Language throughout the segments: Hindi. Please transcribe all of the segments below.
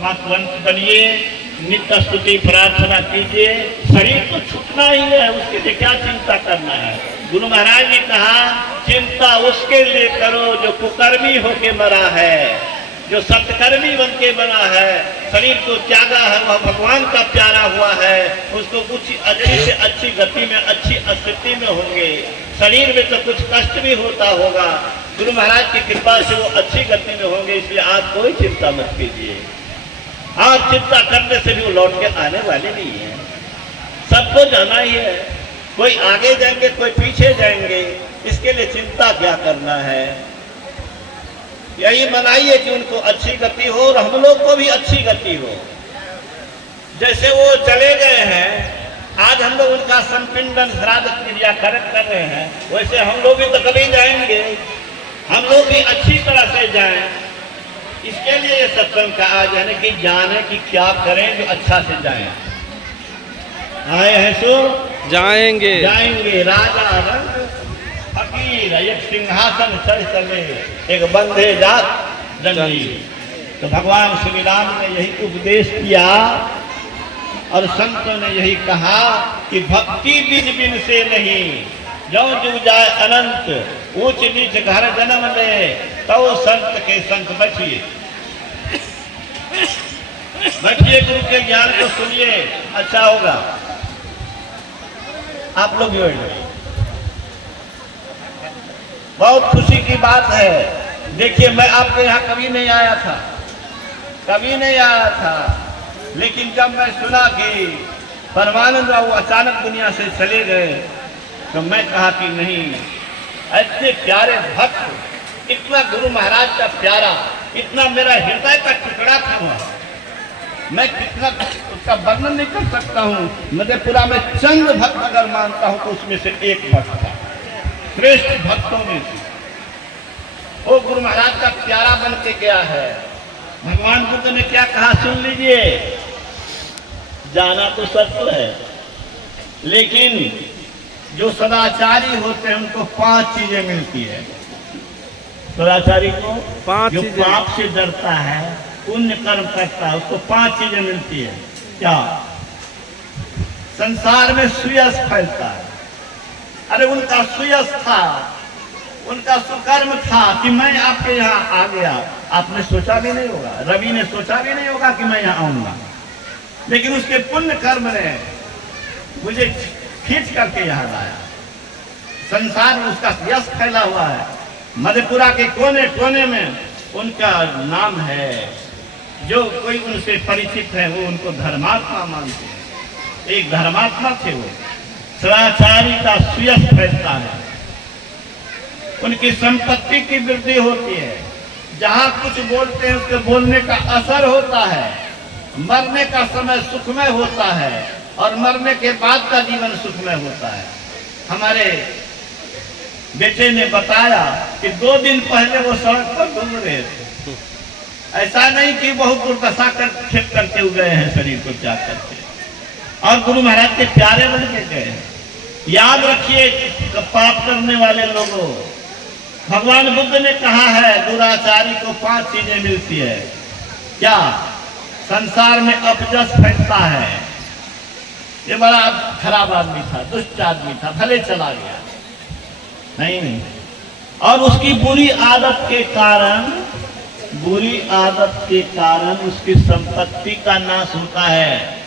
परमात्मवंत बनिए, नित्य स्तुति प्रार्थना कीजिए। शरीर तो छूटना ही है, उसके लिए क्या चिंता करना है। गुरु महाराज ने कहा चिंता उसके लिए करो जो कुकर्मी होके मरा है, जो सत्कर्मी बन के बना है, शरीर को त्यागा है, वह भगवान का प्यारा हुआ है, उसको कुछ अच्छी से अच्छी गति में, अच्छी स्थिति में होंगे। शरीर में तो कुछ कष्ट भी होता होगा, गुरु महाराज की कृपा से वो अच्छी गति में होंगे। इसलिए आप कोई चिंता मत कीजिए। आप चिंता करने से भी वो लौट के आने वाले नहीं है। सबको जाना ही है, कोई आगे जाएंगे, कोई पीछे जाएंगे, इसके लिए चिंता क्या करना है। यही मनाइए कि उनको अच्छी गति हो और हम लोग को भी अच्छी गति हो। जैसे वो चले गए हैं, आज हम लोग उनका संपिंडन श्राद्ध क्रिया कर रहे हैं, वैसे हम लोग भी तो कभी जाएंगे, हम लोग भी अच्छी तरह से जाएं। इसके लिए ये सत्संग का आज यानी कि जाने की क्या करें जो अच्छा से जाएं। आए हैं सो जाएंगे जाएंगे। राजा रंग फकीर एक सिंहासन चढ़ चले, एक बंधे जात जंजीर। तो भगवान श्री राम ने यही उपदेश किया और संतों ने यही कहा कि भक्ति बिन बिन से नहीं, जो जुग जाए अनंत, ऊंच नीच घर जन्म ले, तो संत के संग बचिए। बैठिए, गुरु के ज्ञान को सुनिए, अच्छा होगा। आप लोग भी बहुत खुशी की बात है। देखिए, मैं आपके यहाँ कभी नहीं आया था, कभी नहीं आया था, लेकिन जब मैं सुना कि परमानंद बाबू अचानक दुनिया से चले गए, तो मैं कहा कि नहीं, ऐसे प्यारे भक्त, इतना गुरु महाराज का प्यारा, इतना मेरा हृदय का टुकड़ा था वह, मैं कितना उसका वर्णन नहीं कर सकता हूँ। मधेपुरा में चंद भक्त अगर मानता हूँ तो उसमें से एक भक्त था, श्रेष्ठ भक्तों में से। वो गुरु महाराज का प्यारा बन के गया है। भगवान बुद्ध ने क्या कहा सुन लीजिए। जाना तो सत्य है, लेकिन जो सदाचारी होते हैं उनको 5 चीजें मिलती है। सदाचारी को 5 जो पाप से डरता है, पुण्य कर्म करता है, उसको 5 चीजें मिलती है। क्या? संसार में सुयस फैलता है। अरे उनका सुयस था, उनका सुकर्म था कि मैं आपके यहाँ आ गया। आपने सोचा भी नहीं होगा, रवि ने सोचा भी नहीं होगा कि मैं यहाँ आऊंगा, लेकिन उसके पुण्य कर्म ने मुझे खींच करके यहाँ लाया। संसार में उसका यश फैला हुआ है। मधेपुरा के कोने कोने में उनका नाम है। जो कोई उनसे परिचित है वो उनको धर्मात्मा मानते हैं। एक धर्मात्मा थे वो। सदाचारी का सुयश फैलता है, उनकी संपत्ति की वृद्धि होती है। जहाँ कुछ बोलते हैं उसके बोलने का असर होता है। मरने का समय सुखमय होता है और मरने के बाद का जीवन सुखमय होता है। हमारे बेटे ने बताया कि 2 दिन पहले वो सड़क पर घूम रहे थे। ऐसा नहीं कि बहुत दुर्दशा खेप करके गए हैं, शरीर को त्याग करके, और गुरु महाराज के प्यारे बन के गए। याद रखिए पाप करने वाले लोगों, भगवान बुद्ध ने कहा है दुराचारी को 5 चीजें मिलती है। क्या? संसार में अपजस फैलता है। ये बड़ा खराब आदमी था, दुष्ट आदमी था, भले चला गया नहीं, और उसकी बुरी आदत के कारण उसकी संपत्ति का नाश होता है।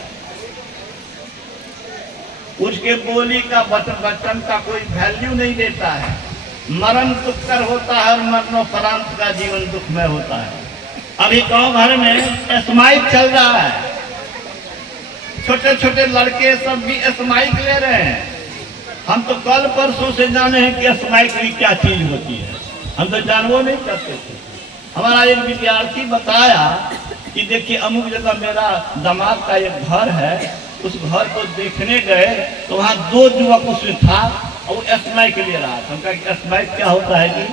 उसके बोली का वचन का कोई वैल्यू नहीं देता है। मरण दुखकर होता है और मरणोपरांत का जीवन दुखमय होता है। अभी गांव भर में स्माइक चल रहा है, छोटे छोटे लड़के सब भी स्माइक ले रहे हैं। हम तो कल परसों से जाने हैं कि स्माइक भी क्या चीज होती है, हम तो जानवो नहीं करते थे। हमारा एक विद्यार्थी बताया कि देखिए अमुक जगह मेरा दामाद का एक घर है, उस घर को देखने गए तो वहाँ 2 युवक उसमें था और वो स्माइक ले रहा था। हम कहा स्माइक क्या होता है जी?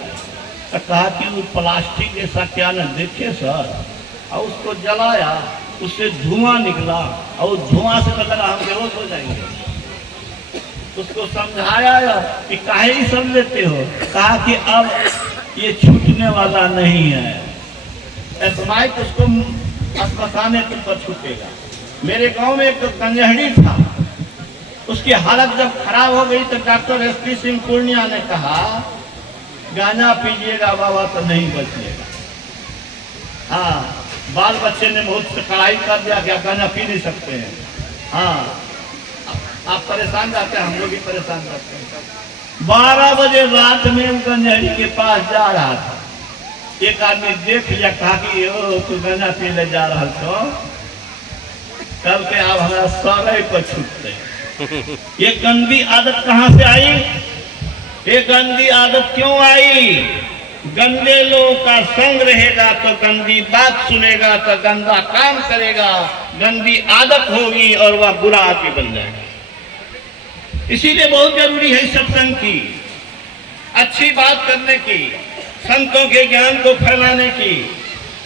तो कहा कि वो प्लास्टिक जैसा क्या न देखे सर, और उसको जलाया, उससे धुआं निकला और धुआं से लगा हम बेहोश हो जाएंगे। उसको समझाया कि काहे ही सब लेते हो। कहा कि अब ये छूटने वाला नहीं है। स्माइक उसको अस्मशाने तुम पर छूटेगा। मेरे गांव में एक गंजहड़ी था, उसकी हालत जब खराब हो गई तो डॉक्टर एसपी सिंह पूर्णिया ने कहा गांजा पीजिएगा बाबा तो नहीं बचिएगा। हाँ, बाल बच्चे ने बहुत कड़ाई कर दिया कि आप गांजा पी नहीं सकते हैं। हाँ, आप परेशान रहते हैं, हम लोग भी परेशान रहते हैं। 12 बजे रात में गंजहड़ी के पास जा रहा था, एक आदमी देख लिया, कहा कि ओ तू गांजा पी ले जा रहा तो कल के आप हमारा सारे पर छूटते। ये गंदी आदत कहाँ से आई? ये गंदी आदत क्यों आई? गंदे लोगों का संग रहेगा तो गंदी बात सुनेगा तो गंदा काम करेगा, गंदी आदत होगी और वह बुरा आदमी बन जाएगा। इसीलिए बहुत जरूरी है सत्संग की, अच्छी बात करने की, संतों के ज्ञान को फैलाने की।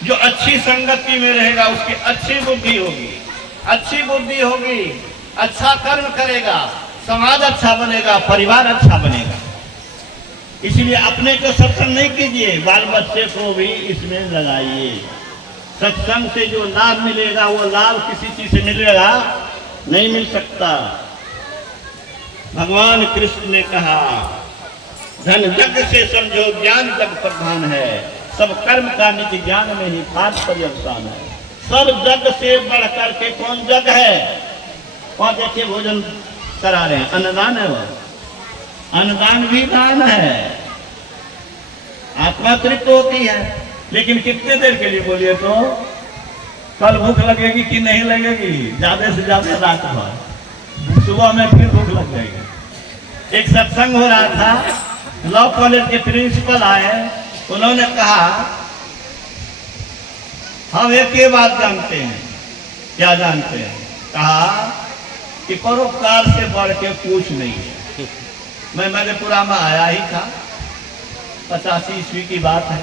जो अच्छी संगति में रहेगा उसकी अच्छी बुद्धि होगी, अच्छी बुद्धि होगी, अच्छा कर्म करेगा, समाज अच्छा बनेगा, परिवार अच्छा बनेगा। इसलिए अपने को सत्संग नहीं कीजिए, बाल बच्चे को भी इसमें लगाइए। सत्संग से जो लाभ मिलेगा वो लाभ किसी चीज से मिलेगा नहीं मिल सकता। भगवान कृष्ण ने कहा धन जग से समझो ज्ञान जग प्रधान है, सब कर्म का निज ज्ञान में ही पाठ पर्यवसान है। सब जग से बढ़ करके कौन जग है? वहां देखिए भोजन करा रहे हैं, अन्नदान है, वह अन्नदान भी दान है, आत्मा तृप्त होती है। लेकिन कितने देर के लिए बोलिए तो? कल भूख लगेगी कि नहीं लगेगी? ज्यादा से ज्यादा रात भर, सुबह में फिर भूख लग जाएगी। एक सत्संग हो रहा था, लॉ कॉलेज के प्रिंसिपल आए, उन्होंने कहा हम एक ये बात जानते हैं। क्या जानते हैं? कहा कि परोपकार से बढ़ के कुछ नहीं है। मैं मधेपुरा में आया ही था, 85 ईस्वी की बात है।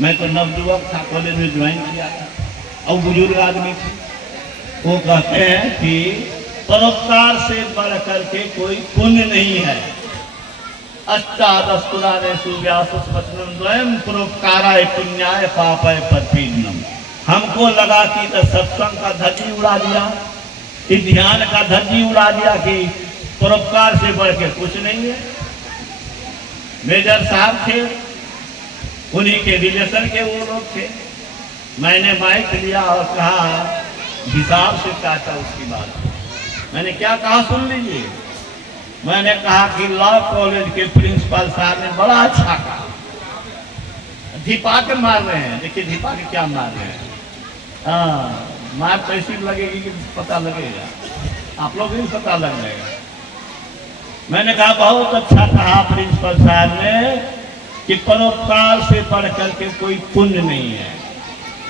मैं तो नवयुवक था, कॉलेज में ज्वाइन किया था, और बुजुर्ग आदमी थे। वो कहते हैं कि परोपकार से बढ़ करके कोई पुण्य नहीं है। अष्टादश पुराणेषु व्यासस्वचनं द्वयं परोपकाराय पुण्याय पापाय प्रतिदिनम। हमको लगा कि तो सत्संग का धज्जी उड़ा दिया, कि ध्यान का धज्जी उड़ा दिया कि परोपकार से बढ़ के कुछ नहीं है। मेजर साहब थे, उन्हीं के रिलेशन के वो लोग थे। मैंने माइक लिया और कहा, हिसाब से काटा उसकी बात। मैंने क्या कहा सुन लीजिए। मैंने कहा कि लॉ कॉलेज के प्रिंसिपल साहब ने बड़ा अच्छा कहा, धिपा के मार रहे हैं। देखिए धिपा के क्या मार रहे हैं। हाँ, मार तो ऐसी लगेगी कि पता लगेगा, आप लोग भी पता लग जाएगा। मैंने कहा बहुत अच्छा कहा प्रिंसिपल साहब ने कि परोपकार से बढ़ करके कोई पुण्य नहीं है।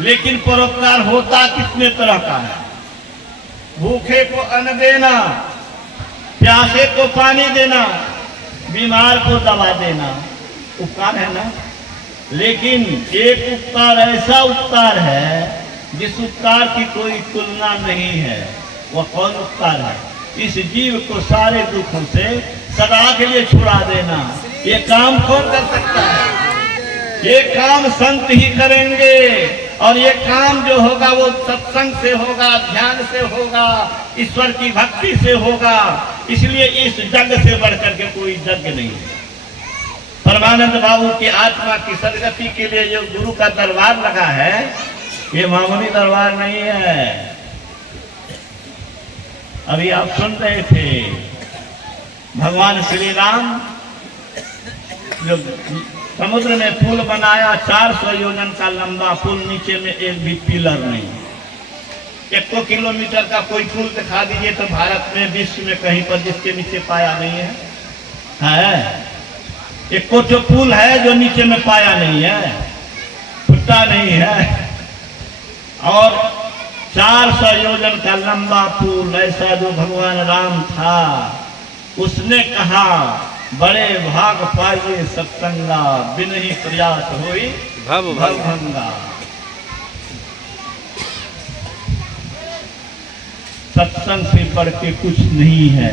लेकिन परोपकार होता कितने तरह का है? भूखे को अन्न देना, प्यासे को पानी देना, बीमार को दवा देना, उपकार है ना। लेकिन एक उपकार ऐसा उपकार है जिस उपकार की कोई तुलना नहीं है। वह कौन उपकार है? इस जीव को सारे दुखों से सदा के लिए छुड़ा देना। ये काम कौन कर सकता है? ये काम संत ही करेंगे, और ये काम जो होगा वो सत्संग से होगा, ध्यान से होगा, ईश्वर की भक्ति से होगा। इसलिए इस जग से बढ़कर के कोई जग नहीं है। परमानंद बाबू की आत्मा की सदगति के लिए जो गुरु का दरबार लगा है, ये मामूली दरबार नहीं है। अभी आप सुन रहे थे भगवान श्री राम जो समुद्र में पुल बनाया, 400 योजन का लंबा पुल, नीचे में एक भी पिलर नहीं। 1 किलोमीटर का कोई पुल दिखा दीजिए तो भारत में, विश्व में कहीं पर जिसके नीचे पाया नहीं है। एक जो पुल है जो नीचे में पाया नहीं है, फुटा नहीं है। और 400 योजन का लंबा पुल, ऐसा जो भगवान राम था, उसने कहा बड़े भाग पाइए सत्संगा, बिन ही प्रयास होई भवभंगा। सत्संग से बढ़ के कुछ नहीं है।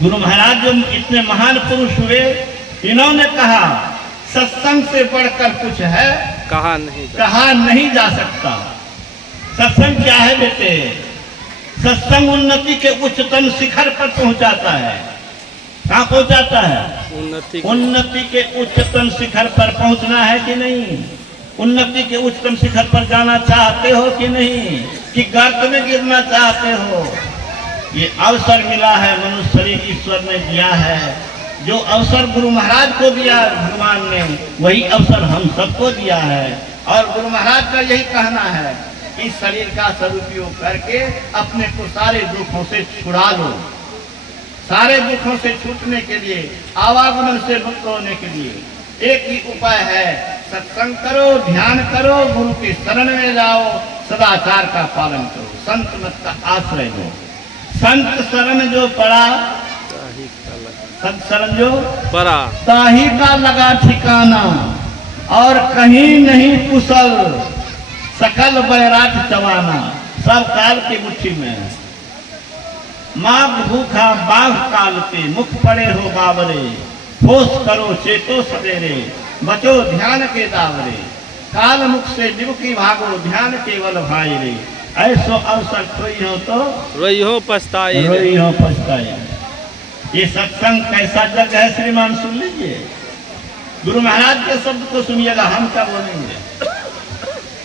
गुरु महाराज जो इतने महान पुरुष हुए, इन्होंने कहा सत्संग से बढ़कर कुछ है कहा नहीं जा सकता। सत्संग क्या है बेटे? सत्संग उन्नति के उच्चतम शिखर पर पहुंचाता है। कहाँ पहुंचाता है? उन्नति के उच्चतम शिखर पर पहुंचना है कि नहीं? उन्नति के उच्चतम शिखर पर जाना चाहते हो कि नहीं? कि गर्त में गिरना चाहते हो? ये अवसर मिला है, मनुष्य शरीर ईश्वर ने दिया है। जो अवसर गुरु महाराज को दिया भगवान ने, वही अवसर हम सबको दिया है। और गुरु महाराज का यही कहना है, इस शरीर का सदुपयोग करके अपने को सारे दुखों से छुड़ा लो। सारे दुखों से छूटने के लिए, आवागमन से मुक्त होने के लिए एक ही उपाय है, सत्संग करो, ध्यान करो, गुरु की शरण में जाओ, सदाचार का पालन करो, संत मत का आश्रय लो। संत शरण जो पड़ा, संत शरण जो पड़ा, ताही का लगा ठिकाना, और कहीं नहीं कुशल, सकल बैराट चवाना। सब काल की मुट्ठी में है। माघ भूखा बाघ कालते, मुख पड़े हो बावरे, ठोस करो चेतो सवेरे, बचो ध्यान के दावरे, काल मुख से डिबकी भागो, ध्यान केवल भाई रे, ऐसो अवसर खोई हो तो रोई हो पछताई, रोई हो पछताई। ये सत्संग कैसा जग है श्रीमान, सुन लीजिए। गुरु महाराज के शब्द को सुनिएगा, हम क्या बोलेंगे।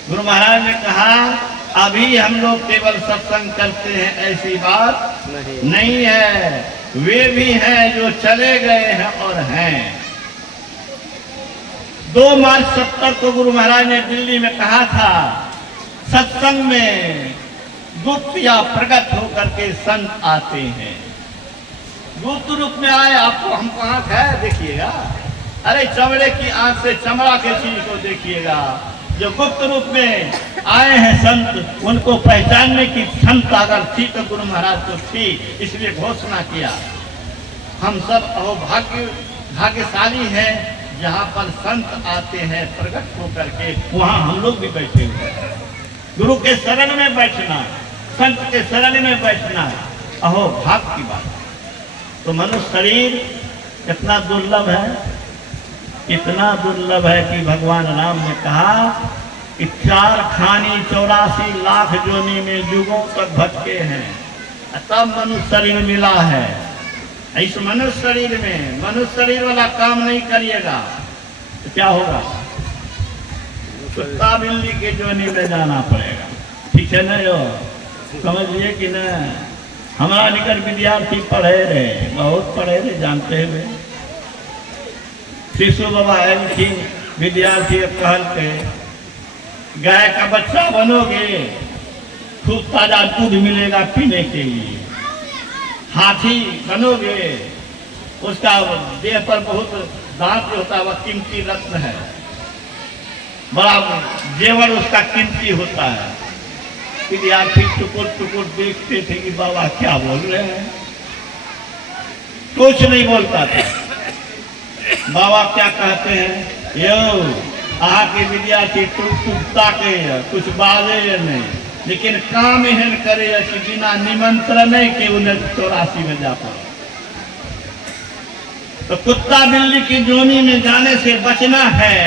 गुरु महाराज ने कहा, अभी हम लोग केवल सत्संग करते हैं ऐसी बात नहीं है, वे भी हैं जो चले गए हैं और हैं। 2 मार्च 70 को गुरु महाराज ने दिल्ली में कहा था, सत्संग में गुप्त या प्रकट होकर के संत आते हैं। गुप्त रूप में आए, आपको हमको आंख है देखिएगा, अरे चमड़े की आंख से चमड़ा के चीज को देखिएगा। जो गुप्त रूप में आए हैं संत, उनको पहचानने की क्षमता अगर थी तो गुरु महाराज को थी, इसलिए घोषणा किया, हम सब अहो भाग्यशाली हैं जहाँ पर संत आते हैं प्रकट होकर के, वहाँ हम लोग भी बैठे हुए हैं। गुरु के शरण में बैठना, संत के शरण में बैठना अहो भाग की बात। तो मनुष्य शरीर कितना दुर्लभ है, इतना दुर्लभ है कि भगवान राम ने कहा कि 4 खानी 84 लाख जोनी में युगों तक भटके हैं, तब मनुष्य शरीर मिला है। इस मनुष्य शरीर में मनुष्य शरीर वाला काम नहीं करिएगा तो क्या होगा? कुत्ता बिल्ली के जोनी में जाना पड़ेगा। ठीक है ना? यो समझिए कि न, हमारा निकट विद्यार्थी पढ़े रहे, बहुत पढ़े रहे, जानते हुए शिशु बाबा एलखिन विद्यार्थी कहल के, गाय का बच्चा बनोगे, खूब ताजा दूध मिलेगा पीने के लिए। हाथी बनोगे, उसका देह पर बहुत दांत होता है, वह कीमती रत्न है, बड़ा जेवर उसका कीमती होता है। विद्यार्थी टुकुर टुकुर देखते थे कि बाबा क्या बोल रहे हैं, कुछ नहीं बोलता था। बाबा क्या कहते हैं, यो आहा के विद्यार्थी टुकता के कुछ बाजे नहीं, लेकिन काम एहन करे कि बिना निमंत्रण के 84 में जा पाए। तो कुत्ता बिल्ली की जोनी में जाने से बचना है,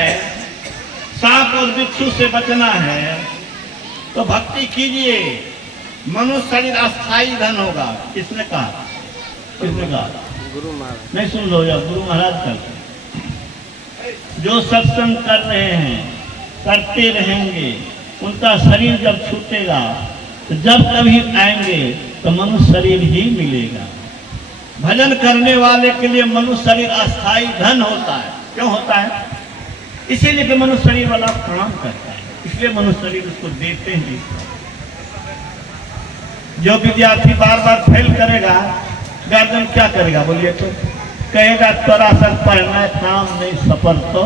सांप और बिच्छू से बचना है, तो भक्ति कीजिए। मनुष्य शरीर अस्थाई धन होगा। किसने कहा? किसने कहा? गुरु महाराज। नहीं सुन लो, या गुरु महाराज करते, जो सत्संग कर रहे हैं, करते रहेंगे, उनका शरीर जब छूटेगा तो जब कभी आएंगे तो मनुष्य शरीर ही मिलेगा। भजन करने वाले के लिए मनुष्य शरीर अस्थाई धन होता है। क्यों होता है? इसीलिए कि मनुष्य शरीर वाला प्रणाम करता है, इसलिए मनुष्य शरीर उसको देते हैं। जो विद्यार्थी बार बार फेल करेगा, गार्जियन क्या करेगा बोलिए? तो कहेगा तोरा सर पर मैं काम नहीं सफर, तो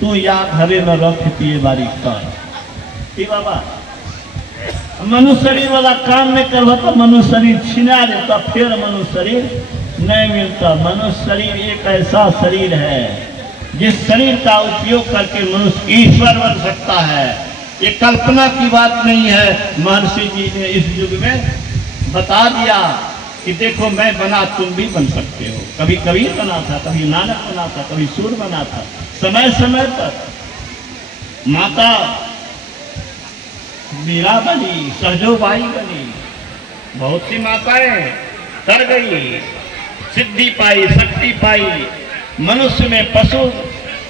तू याद हरे न रखती है बारी कर। कि बाबा मनुष्य शरीर वाला काम नहीं करवा तो मनुष्य शरीर छिना देता, फिर मनुष्य शरीर नहीं मिलता। मनुष्य शरीर एक ऐसा शरीर है जिस शरीर का उपयोग करके मनुष्य ईश्वर बन सकता है। ये कल्पना की बात नहीं है। महर्षि जी ने इस युग में बता दिया कि देखो मैं बना, तुम भी बन सकते हो। कभी कबीर बना था, कभी नानक बना था, कभी सूर बना था। समय समय पर माता मीरा बनी, सहजोबाई बनी, बहुत सी माताएं तर गई, सिद्धि पाई, शक्ति पाई। मनुष्य में पशु,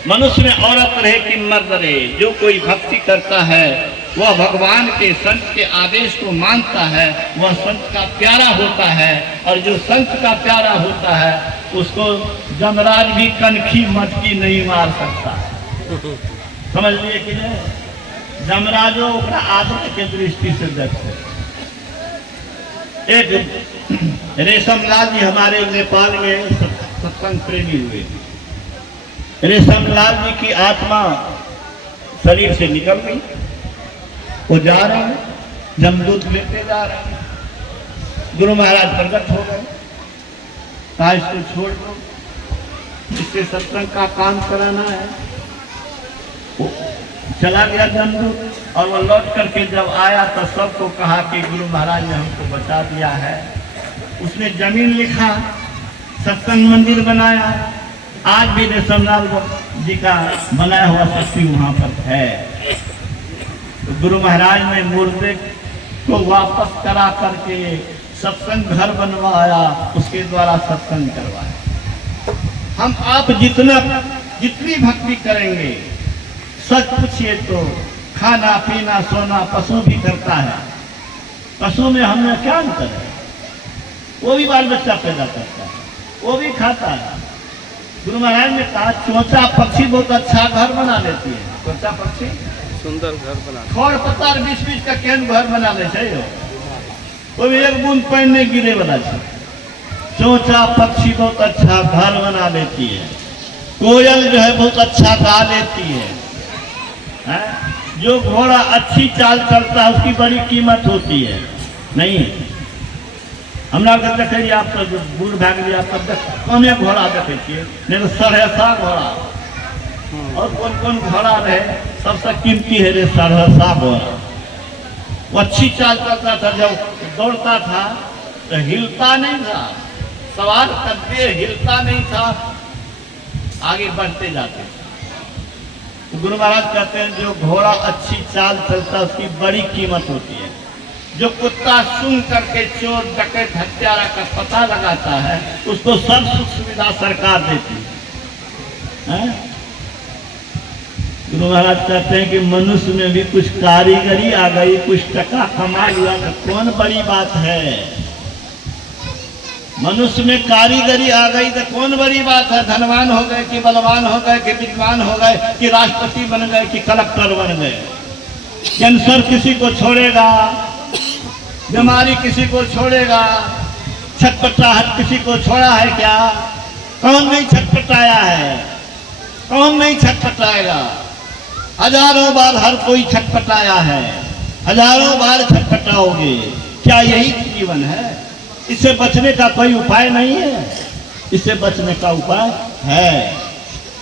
मनुष्य में औरत रहे कि मर्द रहे, जो कोई भक्ति करता है वह भगवान के संत के आदेश को मानता है, वह संत का प्यारा होता है। और जो संत का प्यारा होता है उसको जमराज भी कनखी मटकी नहीं मार सकता। समझ लिए कि नहीं? जमराजो ओकरा आदत के दृष्टि से देखते। एक रेशमलाल जी हमारे नेपाल में सत्संग प्रेमी हुए। रेशमलाल जी की आत्मा शरीर से निकल गई, वो जा रहे हैं, जमदूत लेते जा रहे हैं। गुरु महाराज प्रकट हो गए, कहा इसको छोड़ दो, इससे सत्संग का काम कराना है। वो चला गया जमदूत, और वो लौट करके जब आया तो सबको कहा कि गुरु महाराज ने हमको बचा दिया है। उसने जमीन लिखा, सत्संग मंदिर बनाया। आज भी रेशमलाल जी का बनाया हुआ शक्ति वहाँ पर है। तो गुरु महाराज ने मुर्दे को वापस करा करके सत्संग घर बनवाया, उसके द्वारा सत्संग करवाया। हम आप जितनी भक्ति करेंगे, सच पूछिए तो खाना पीना सोना पशु भी करता है। पशु में हमने क्या अंतर है? वो भी बाल बच्चा पैदा करता है, वो भी खाता है। गुरु महाराज ने कहा चोंचा पक्षी बहुत अच्छा घर बना लेती है। चोंचा पक्षी सुंदर घर बना, खड़ पत्तार बीच का केहन घर बना ले छै, वो भी एक बूंद पानी नहीं गिरे वाला है। चोंचा पक्षी बहुत अच्छा घर बना लेती है। कोयल जो है बहुत अच्छा गा लेती है। जो घोड़ा अच्छी चाल चलता है उसकी बड़ी कीमत होती है। नहीं हमरा देखे आप तो बूढ़ भै गए, आप कमे घोड़ा देखे छे, नहीं तो 150 घोड़ा। और कौन कौन घोड़ा रहे, सबसे कीमती है रे 150 घोड़ा। वो अच्छी चाल चलता था, जब दौड़ता था तो हिलता नहीं था, सवार करते हिलता नहीं था, आगे बढ़ते जाते थे। तो गुरु महाराज कहते हैं जो घोड़ा अच्छी चाल चलता है उसकी बड़ी कीमत होती है। जो कुत्ता सुन करके चोर डकैत हत्यारा का पता लगाता है उसको सब सुख सुविधा सरकार देती है। गुरु महाराज कहते हैं कि मनुष्य में भी कुछ कारीगरी आ गई, कुछ टका कमा लिया तो कौन बड़ी बात है। मनुष्य में कारीगरी आ गई तो कौन बड़ी बात है। धनवान हो गए कि बलवान हो गए कि विद्वान हो गए कि राष्ट्रपति बन गए कि कलेक्टर बन गए। कैंसर किसी को छोड़ेगा, बीमारी किसी को छोड़ेगा, छटपटाहट किसी को छोड़ा है क्या? कौन नहीं छटपटाया है? कौन नहीं छटपटाएगा? हजारों बार हर कोई छटपटाया है, हजारों बार छटपटाओगे। क्या यही जीवन है? इससे बचने का कोई उपाय नहीं है। इससे बचने का उपाय है,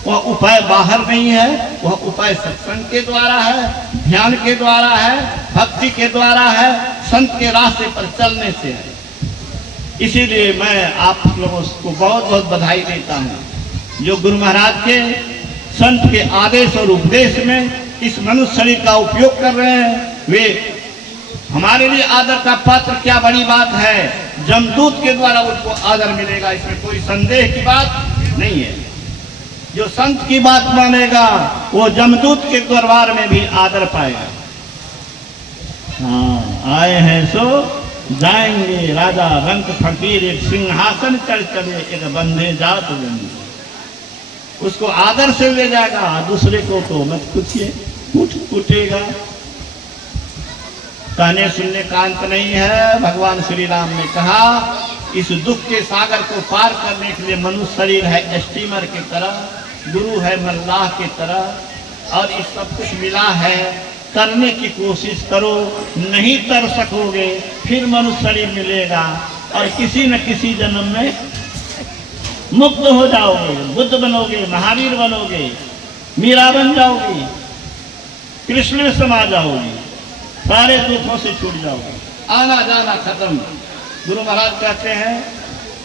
वह उपाय बाहर नहीं है, वह उपाय सत्संग के द्वारा है, ध्यान के द्वारा है, भक्ति के द्वारा है, संत के रास्ते पर चलने से है। इसीलिए मैं आप लोगों को बहुत बहुत बधाई देता हूँ जो गुरु महाराज के संत के आदेश और उपदेश में इस मनुष्य शरीर का उपयोग कर रहे हैं। वे हमारे लिए आदर का पात्र, क्या बड़ी बात है। जमदूत के द्वारा उनको आदर मिलेगा, इसमें कोई संदेह की बात नहीं है। जो संत की बात मानेगा वो जमदूत के दरबार में भी आदर पाएगा। हाँ, आए हैं सो जाएंगे, राजा रंग फकीर एक सिंहासन चढ़ चले, एक बंधे जात बंधे। उसको आदर से ले जाएगा, दूसरे को तो मत पूछिए, पूछेगा। कहने सुनने का अंत नहीं है। भगवान श्री राम ने कहा इस दुख के सागर को पार करने के लिए मनुष्य शरीर है स्टीमर की तरह, गुरु है मल्लाह की तरह, और इस सब कुछ मिला है। करने की कोशिश करो, नहीं कर सकोगे फिर मनुष्य शरीर मिलेगा और किसी न किसी जन्म में मुक्त हो जाओगे, बुद्ध बनोगे, महावीर बनोगे, मीरा बन जाओगे, कृष्ण में समा जाओगे, सारे दुखों से छूट जाओगे, आना जाना खत्म। गुरु महाराज कहते हैं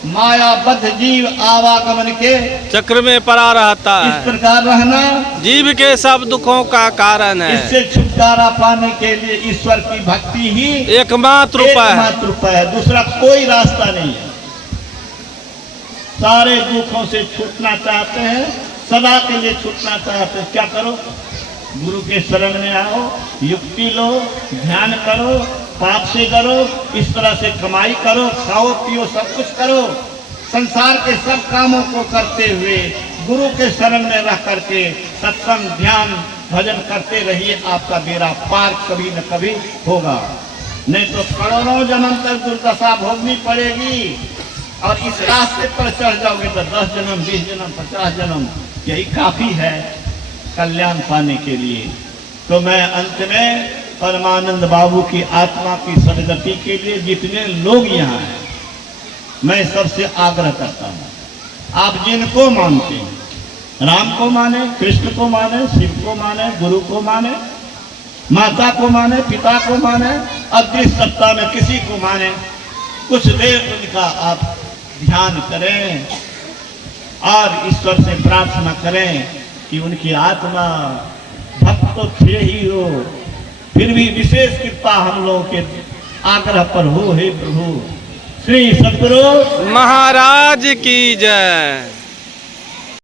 मायाबद्ध जीव आवागमन के चक्र में पड़ा रहता इस है, प्रकार रहना जीव के सब दुखों का कारण है। इससे छुटकारा पाने के लिए ईश्वर की भक्ति ही एकमात्र उपाय है। एकमात्र उपाय है, दूसरा कोई रास्ता नहीं है। सारे दुखों से छूटना चाहते हैं, सदा के लिए छूटना चाहते हैं, क्या करो? गुरु के शरण में आओ, युक्ति लो, ध्यान करो, पाप से करो, इस तरह से कमाई करो, खाओ पियो, सब कुछ करो, संसार के सब कामों को करते हुए गुरु के शरण में रह करके सत्संग ध्यान भजन करते रहिए। आपका बेड़ा पार कभी न कभी होगा, नहीं तो करोड़ों जन्म तक दुर्दशा भोगनी पड़ेगी। और इस रास्ते पर चढ़ जाओगे तो 10 जन्म 20 जन्म 50 जन्म यही काफी है कल्याण पाने के लिए। तो मैं अंत में परमानंद बाबू की आत्मा की सदगति के लिए जितने लोग यहाँ हैं, मैं सबसे आग्रह करता हूँ, आप जिनको मानते हैं, राम को माने, कृष्ण को माने, शिव को माने, गुरु को माने, माता को माने, पिता को माने, अदृश्य सत्ता में किसी को माने, कुछ देर उनका आप ध्यान करें और ईश्वर से प्रार्थना करें कि उनकी आत्मा, भक्त तो थे ही हो, फिर भी विशेष कृपा हम लोगों के आग्रह पर हो। हे प्रभु, श्री सद्गुरु महाराज की जय।